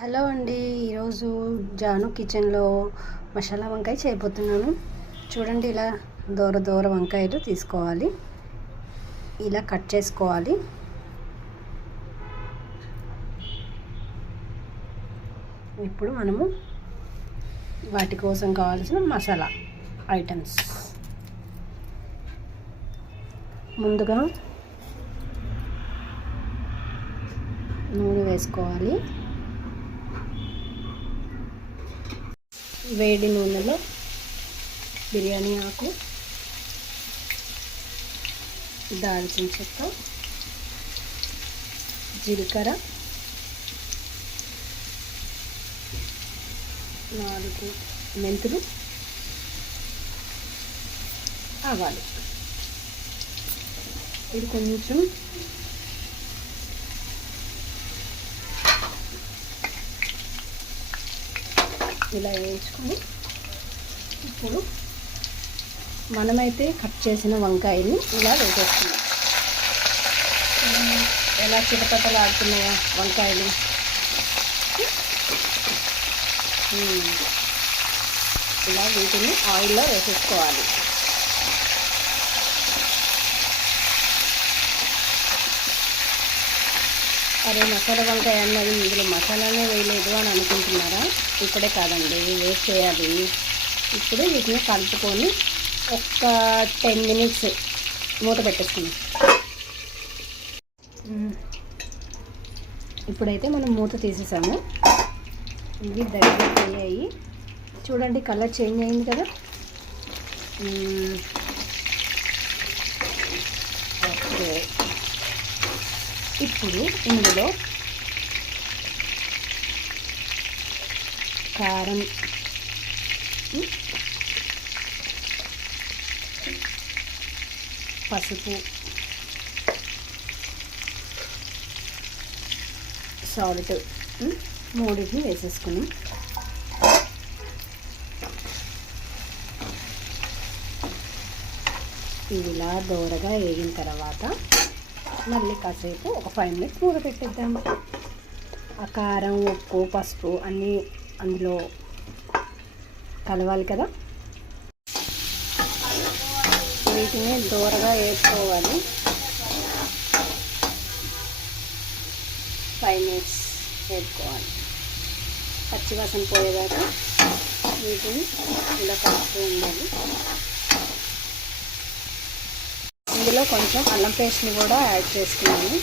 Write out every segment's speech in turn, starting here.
Hello అండి, ఈరోజు జాను కిచెన్లో మసాలా వంకాయ చేయబోతున్నాను. చూడండి, ఇలా దూర వంకాయలు తీసుకోవాలి, ఇలా కట్ చేసుకోవాలి. ఇప్పుడు మనము వాటి కోసం కావాల్సిన మసాలా ఐటమ్స్ ముందుగా నూనె వేసుకోవాలి. వేడి నూనెలో బిర్యానీ ఆకు, దాల్చిన చెక్క, జీలకర్ర, 4 మెంతులు, ఆవాలు. ఇది కొంచెం ఇలా వేయించుకొని ఇప్పుడు మనమైతే కట్ చేసిన వంకాయని ఇలా వేసేస్తున్నాం. ఎలా చిటపటలాడుతున్నాయా వంకాయలు. ఇలా వీటిని ఆయిల్లో వేసేసుకోవాలి. అరే, మసాలా వంకాయ అన్నది ఇందులో మసాలానే వేయలేదు అని అనుకుంటున్నారా? ఇక్కడే కాదండి, వేస్ట్ చేయాలి. ఇప్పుడు వీటిని కలుపుకొని ఒక 10 మినిట్స్ మూత పెట్టేసుకున్నాం. ఇప్పుడైతే మనం మూత తీసేసాము. ఇవి దగ్గర అయ్యాయి. చూడండి, కలర్ చేంజ్ అయింది కదా. ఓకే, ఇప్పుడు ఇందులో కారం, పసుపు, సాల్ట్ మూడింటిని వేసేసుకున్నాం. ఇవి ఇలా దోరగా వేగిన తర్వాత మళ్ళీ కాసేపు ఒక 5 మినిట్స్ మూత పెట్టేద్దాము. ఆ కారం, ఉప్పు, పసుపు అన్నీ అందులో కలవాలి కదా. వీటిని దూరగా వేసుకోవాలి. 5 మినిట్స్ వేసుకోవాలి. పచ్చివాసన పోయేదాకా వీటిని ఇలా కలుపుతూ ఉండాలి. ఇందులో కొంచెం అల్లం పేస్ట్ని కూడా యాడ్ చేసుకున్నాను.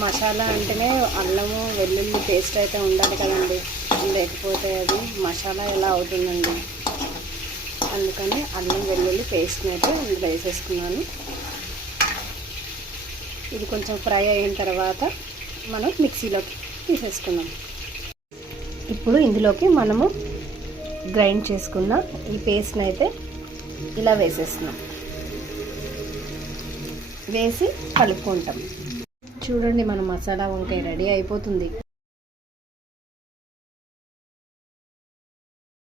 మసాలా అంటేనే అల్లము వెల్లుల్లి పేస్ట్ అయితే ఉండాలి కదండి, లేకపోతే అది మసాలా ఎలా అవుతుందండి. అందుకని అల్లం వెల్లుల్లి పేస్ట్ని అయితే ఇందులో వేసేసుకున్నాను. ఇది కొంచెం ఫ్రై అయిన తర్వాత మనం మిక్సీలోకి తీసేసుకున్నాం. ఇప్పుడు ఇందులోకి మనము గ్రైండ్ చేసుకున్న ఈ పేస్ట్ని అయితే ఇలా వేసేస్తున్నాం. వేసి కలుపుకుంటాం. చూడండి, మన మసాలా వంకాయ రెడీ అయిపోతుంది.